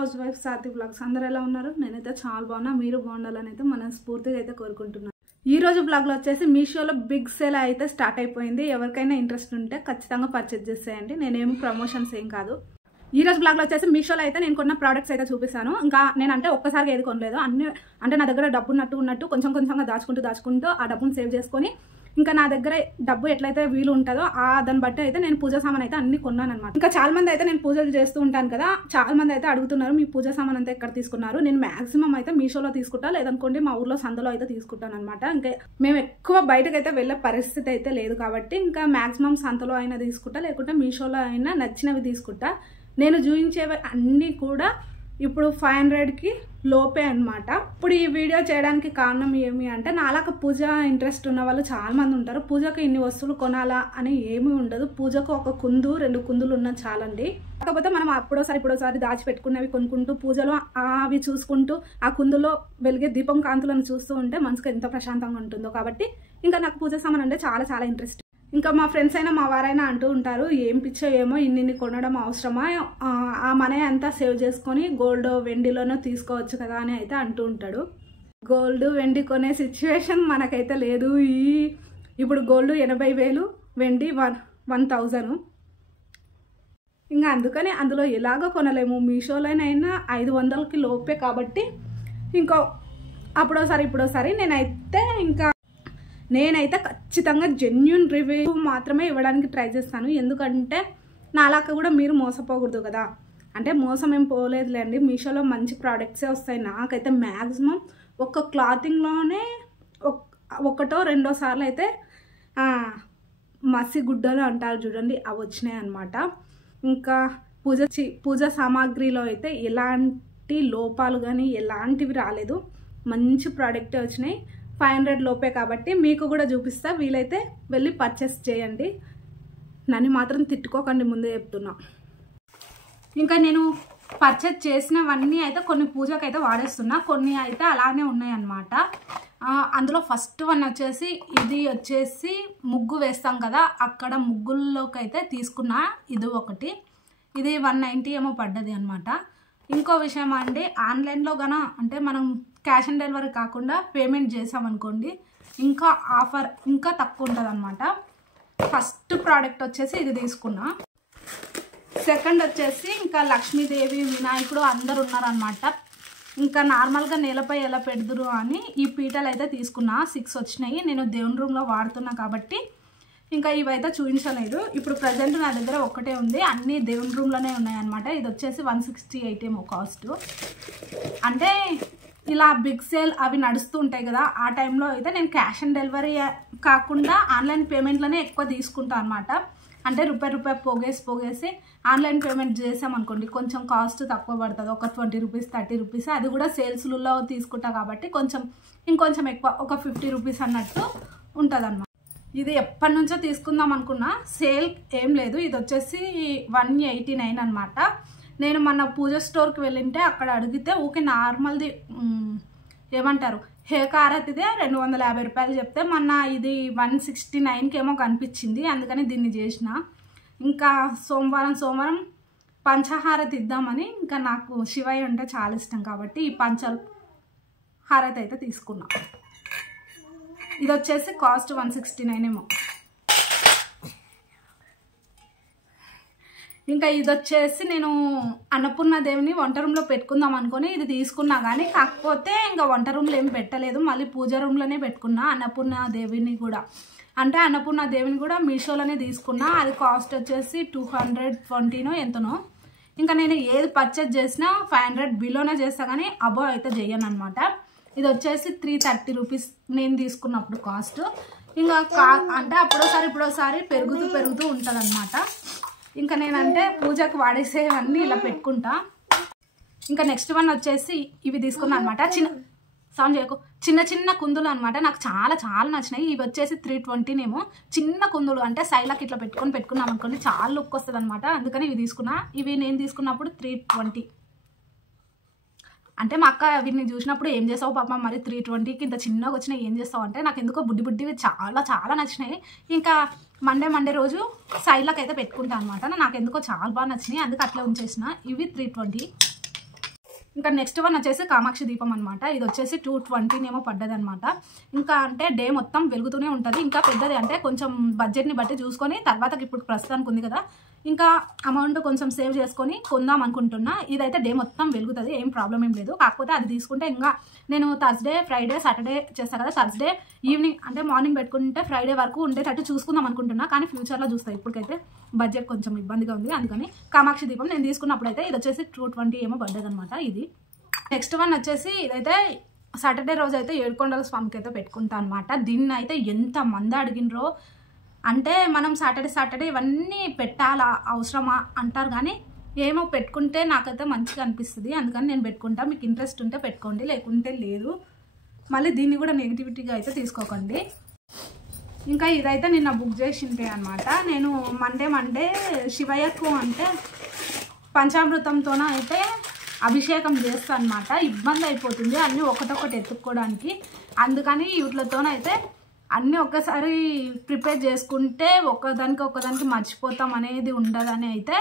House wife సాతి vlogs అందరూ ఎలా ఉన్నారు? నేనైతే చాలా బాగున్నా, మీరు బాగుండాలని అయితే మనస్ఫూర్తిగా అయితే కోరుకుంటున్నాను. ఈ రోజు బ్లాగ్లో వచ్చేసి మీషోలో బిగ్ సేల్ అయితే స్టార్ట్ అయిపోయింది. ఎవరికైనా ఇంట్రెస్ట్ ఉంటే ఖచ్చితంగా పర్చేజ్ చేసేయండి. నేనేమి ప్రమోషన్స్ ఏం కాదు. ఈ రోజు బ్లాగ్లో వచ్చేసి మీషోలో అయితే నేను కొన్న ప్రోడక్ట్స్ అయితే చూపిస్తాను. ఇంకా నేనంటే ఒక్కసారిగా ఏది కొనలేదు, అన్ని అంటే నా దగ్గర డబ్బు ఉన్నట్టు కొంచెం కొంచెంగా దాచుకుంటూ ఆ డబ్బును సేవ్ చేసుకొని ఇంకా నా దగ్గర డబ్బు ఎట్లయితే వీలు ఉంటుందో దాన్ని బట్టి అయితే నేను పూజా సామాన్ అయితే అన్ని కొన్నాను అనమాట. ఇంకా చాలా మంది అయితే నేను పూజలు చేస్తూ ఉంటాను కదా, చాలా మంది అయితే అడుగుతున్నారు మీ పూజా సామాన్ అంతా ఎక్కడ తీసుకున్నారు. నేను మాక్సిమం అయితే మీషోలో తీసుకుంటా, లేదనుకోండి మా ఊర్లో సందులో అయితే తీసుకుంటాను అనమాట. ఇంకా మేము ఎక్కువ బయటకు అయితే వెళ్ళే పరిస్థితి అయితే లేదు కాబట్టి ఇంకా మాక్సిమం సంతలో అయినా తీసుకుంటా, లేకుంటే మీషోలో అయినా నచ్చినవి తీసుకుంటా. నేను చూపించేవి అన్నీ కూడా ఇప్పుడు 500కి లోపే అనమాట. ఇప్పుడు ఈ వీడియో చేయడానికి కారణం ఏమి అంటే, నాలాగా పూజ ఇంట్రెస్ట్ ఉన్న వాళ్ళు చాలా మంది ఉంటారు. పూజకు ఇన్ని వస్తువులు కొనాలా అని ఏమీ ఉండదు. పూజకు ఒక కుందు 2 కుందులు ఉన్న చాలండి. కాకపోతే మనం ఇప్పుడోసారి దాచిపెట్టుకున్నవి కొనుక్కుంటూ పూజలో అవి చూసుకుంటూ ఆ కుందులో వెలిగే దీపం కాంతులను చూస్తూ ఉంటే మనసుకు ఎంత ప్రశాంతంగా ఉంటుందో. కాబట్టి ఇంకా నాకు పూజ సామాన్ అంటే చాలా చాలా ఇంట్రెస్ట్. ఇంకా మా ఫ్రెండ్స్ అయినా మా వారైనా అంటూ ఉంటారు, ఏం పిచ్చో ఏమో ఇన్ని కొనడం అవసరమా, ఆ మనీ అంతా సేవ్ చేసుకొని గోల్డ్ వెండిలోనో తీసుకోవచ్చు కదా అని అయితే అంటూ ఉంటాడు. గోల్డ్ వెండి కొనే సిచ్యువేషన్ మనకైతే లేదు. ఇప్పుడు గోల్డ్ 80,000, వెండి 1,000. ఇంకా అందుకని అందులో ఎలాగో కొనలేము. మీషోలోనైనా 500కి లోపే కాబట్టి ఇంకా ఇప్పుడోసారి నేనైతే ఖచ్చితంగా జెన్యూన్ రివ్యూ మాత్రమే ఇవ్వడానికి ట్రై చేస్తాను. ఎందుకంటే నాలాగా కూడా మీరు మోసపోకూడదు కదా. అంటే మోసం ఏం పోలేదులేండి, మీషోలో మంచి ప్రోడక్ట్సే వస్తాయి. నాకైతే మ్యాక్సిమం ఒక క్లాతింగ్లోనే 1-2 సార్లు అయితే మసి గుడ్డలు అంటారు చూడండి, అవి వచ్చినాయి అనమాట. ఇంకా పూజ సామాగ్రిలో అయితే ఎలాంటి లోపాలు కానీ ఎలాంటివి రాలేదు. మంచి ప్రోడక్టే వచ్చినాయి. 500 లోపే కాబట్టి మీకు కూడా చూపిస్తా, వీలైతే వెళ్ళి పర్చేస్ చేయండి. నన్ను మాత్రం తిట్టుకోకండి, ముందే చెప్తున్నా. ఇంకా నేను పర్చేస్ చేసినవన్నీ అయితే కొన్ని పూజకు అయితే వాడేస్తున్నా, కొన్ని అయితే అలానే ఉన్నాయన్నమాట. అందులో ఫస్ట్ వన్ వచ్చేసి ఇది వచ్చేసి ముగ్గు వేస్తాం కదా, అక్కడ ముగ్గుల్లోకి అయితే తీసుకున్నా. ఇది ఒకటి, ఇది 190 ఏమో పడ్డది అనమాట. ఇంకో విషయం అండి, ఆన్లైన్లో అంటే మనం క్యాష్ ఆన్ డెలివరీ కాకుండా పేమెంట్ చేసామనుకోండి ఇంకా ఆఫర్ ఇంకా తక్కువ ఉంటుంది అనమాట. ఫస్ట్ ప్రోడక్ట్ వచ్చేసి ఇది తీసుకున్నా. సెకండ్ వచ్చేసి ఇంకా లక్ష్మీదేవి వినాయకుడు అందరు ఉన్నారనమాట. ఇంకా నార్మల్గా నేలపై ఎలా పెడదురు అని ఈ పీటలు అయితే తీసుకున్నా. 6 వచ్చినాయి. నేను దేవుని రూమ్లో వాడుతున్నా కాబట్టి ఇంకా ఇవైతే చూపించలేదు. ఇప్పుడు ప్రజెంట్ నా దగ్గర ఒక్కటే ఉంది, అన్నీ దేవుని రూమ్లోనే ఉన్నాయన్నమాట. ఇది వచ్చేసి 168 ఏమో కాస్ట్. అంటే ఇలా బిగ్ సేల్ అవి నడుస్తూ ఉంటాయి కదా, ఆ టైంలో అయితే నేను క్యాష్ ఆన్ డెలివరీ కాకుండా ఆన్లైన్ పేమెంట్లోనే ఎక్కువ తీసుకుంటాను అనమాట. అంటే రూపాయి పోగేసి ఆన్లైన్ పేమెంట్ చేసామనుకోండి కొంచెం కాస్ట్ తక్కువ పడుతుంది, ఒక 20 రూపీస్ 30 రూపీస్. అది కూడా సేల్స్లలో తీసుకుంటా కాబట్టి ఇంకొంచెం ఎక్కువ, ఒక 50 రూపీస్ అన్నట్టు ఉంటుంది అనమాట. ఇది ఎప్పటి నుంచో తీసుకుందాం అనుకున్నా, సేల్ ఏం లేదు. ఇది వచ్చేసి 189 అనమాట. నేను మన పూజ స్టోర్కి వెళ్ళింటే అక్కడ అడిగితే ఊకే నార్మల్ది ఏమంటారు హేకారతిదే 250 రూపాయలు చెప్తే మొన్న ఇది 169కి ఏమో కనిపించింది, అందుకని దీన్ని చేసిన. ఇంకా సోమవారం పంచహారతి ఇద్దామని, ఇంకా నాకు శివయ్య అంటే చాలా ఇష్టం కాబట్టి ఈ పంచహారతి అయితే తీసుకున్నా. ఇది వచ్చేసి కాస్ట్ 169 ఏమో. ఇంకా ఇది వచ్చేసి నేను అన్నపూర్ణాదేవిని వంట రూమ్లో పెట్టుకుందాం అనుకుని ఇది తీసుకున్నా, కానీ కాకపోతే ఇంకా వంట రూమ్లో ఏం పెట్టలేదు, మళ్ళీ పూజ రూమ్లోనే పెట్టుకున్నా అన్నపూర్ణాదేవిని కూడా. అంటే అన్నపూర్ణాదేవిని కూడా మీషోలోనే తీసుకున్నా. అది కాస్ట్ వచ్చేసి 220 ఎంతనో. ఇంకా నేను ఏది పర్చేజ్ చేసినా 500 బిలోనే చేస్తా, కానీ అబోవ్ అయితే చెయ్యను అనమాట. ఇది వచ్చేసి 330 రూపీస్ నేను తీసుకున్నప్పుడు కాస్ట్. ఇంకా అంటే ఇప్పుడోసారి పెరుగుతూ ఉంటుంది అనమాట. ఇంకా నేనంటే పూజకు వాడేసేవన్నీ ఇలా పెట్టుకుంటా. ఇంకా నెక్స్ట్ వన్ వచ్చేసి ఇవి తీసుకున్నా అనమాట. సౌండ్ చేయకు. చిన్న చిన్న కుందులు అనమాట, నాకు చాలా చాలా నచ్చినాయి. ఇవి వచ్చేసి 320నేమో. చిన్న కుందులు అంటే సైడ్లకి ఇట్లా పెట్టుకున్నాం అనుకోండి, చాలా లుక్ వస్తుంది అనమాట. అందుకని ఇవి తీసుకున్నా. ఇవి నేను తీసుకున్నప్పుడు 320. అంటే మా అక్క వీటిని చూసినప్పుడు ఏం చేస్తావు పాప, మరి 320కి ఇంత చిన్నగా వచ్చినాయి ఏం చేస్తావు అంటే, నాకు ఎందుకో బుడ్డివి చాలా చాలా నచ్చినాయి. ఇంకా మండే రోజు సైడ్లకు అయితే పెట్టుకుంటాను అనమాట. నాకు ఎందుకో చాలా బాగా నచ్చినాయి, అందుకే అట్లా ఉంచేసిన. ఇవి 320. ఇంకా నెక్స్ట్ వన్ వచ్చేసి కామాక్షి దీపం అనమాట. ఇది వచ్చేసి 220నేమో పడ్డది అనమాట. ఇంకా అంటే డే మొత్తం వెలుగుతూనే ఉంటుంది. ఇంకా పెద్దది అంటే కొంచెం బడ్జెట్ని బట్టి చూసుకొని తర్వాతకి ఇప్పుడు ప్రస్తుతానికి ఉంది కదా, ఇంకా అమౌంట్ కొంచెం సేవ్ చేసుకొని కొందాం అనుకుంటున్నా. ఇదైతే డే మొత్తం వెలుగుతుంది, ఏం ప్రాబ్లం ఏం లేదు. కాకపోతే అది తీసుకుంటే ఇంకా నేను థర్స్డే, ఫ్రైడే, సాటర్డే చేస్తాను కదా, థర్స్డే ఈవినింగ్ అంటే మార్నింగ్ పెట్టుకుంటే ఫ్రైడే వరకు ఉండేటట్టు చూసుకుందాం అనుకుంటున్నా. కానీ ఫ్యూచర్లో చూస్తాను, ఇప్పటికైతే బడ్జెట్ కొంచెం ఇబ్బందిగా ఉంది. అందుకని కామాక్షి దీపం నేను తీసుకున్నప్పుడు అయితే ఇది వచ్చేసి 220 ఏమో పడ్డది అనమాట. ఇది నెక్స్ట్ వన్ వచ్చేసి ఇదైతే సాటర్డే రోజు అయితే ఏడుకొండల స్వామికి అయితే పెట్టుకుంటా అనమాట. దీన్ని అయితే ఎంత మంది అడిగినరో, అంటే మనం సాటర్డే ఇవన్నీ పెట్టాలా అవసరమా అంటారు, కానీ ఏమో పెట్టుకుంటే నాకైతే మంచిగా అనిపిస్తుంది, అందుకని నేను పెట్టుకుంటా. మీకు ఇంట్రెస్ట్ ఉంటే పెట్టుకోండి, లేకుంటే లేదు. మళ్ళీ దీన్ని కూడా నెగిటివిటీగా అయితే తీసుకోకండి. ఇంకా ఇదైతే నిన్న బుక్ చేసింటే అనమాట. నేను మండే శివయ్యకు అంటే పంచామృతంతోన అయితే అభిషేకం చేస్తాను అనమాట. ఇబ్బంది అయిపోతుంది అన్నీ ఒకటొకటి ఎత్తుక్కోవడానికి, అందుకని వీటితోనైతే అన్నీ ఒక్కసారి ప్రిపేర్ చేసుకుంటే ఒకదానికి మర్చిపోతాం అనేది ఉండదని అయితే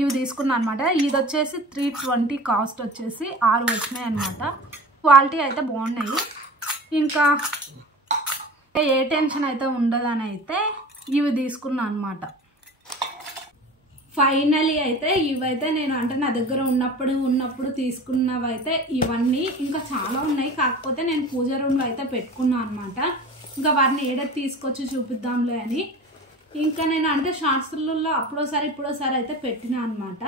ఇవి తీసుకున్నాను అనమాట. ఇది వచ్చేసి 320 కాస్ట్ వచ్చేసి 6 వచ్చినాయి అనమాట. క్వాలిటీ అయితే బాగున్నాయి. ఇంకా ఏ టెన్షన్ అయితే ఉండదని అయితే ఇవి తీసుకున్నాను అనమాట. ఫైనలీ అయితే ఇవైతే నేను అంటే నా దగ్గర ఉన్నప్పుడు తీసుకున్నవి అయితే ఇవన్నీ. ఇంకా చాలా ఉన్నాయి, కాకపోతే నేను పూజ రూమ్లో అయితే పెట్టుకున్నాను అనమాట. ఇంకా వాటిని ఏడకి తీసుకొచ్చి చూపిద్దాంలే అని ఇంకా నేను అంటే షార్ట్స్లలో ఇప్పుడోసారి అయితే పెట్టినా అనమాట.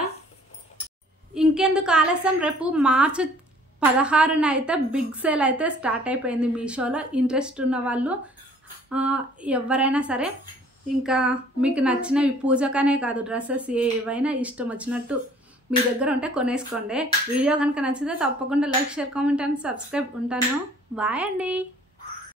ఇంకెందుకు ఆలస్యం, రేపు మార్చి 16న అయితే బిగ్ సేల్ అయితే స్టార్ట్ అయిపోయింది మీషోలో. ఇంట్రెస్ట్ ఉన్న వాళ్ళు ఎవరైనా సరే, ఇంకా మీకు నచ్చినవి పూజకనే కాదు, డ్రెస్సెస్ ఏవైనా ఇష్టం వచ్చినట్టు మీ దగ్గర ఉంటే కొనేసుకోండి. వీడియో కనుక నచ్చితే తప్పకుండా like, share, comment and subscribe. ఉంటాను. బాయ్ అండి.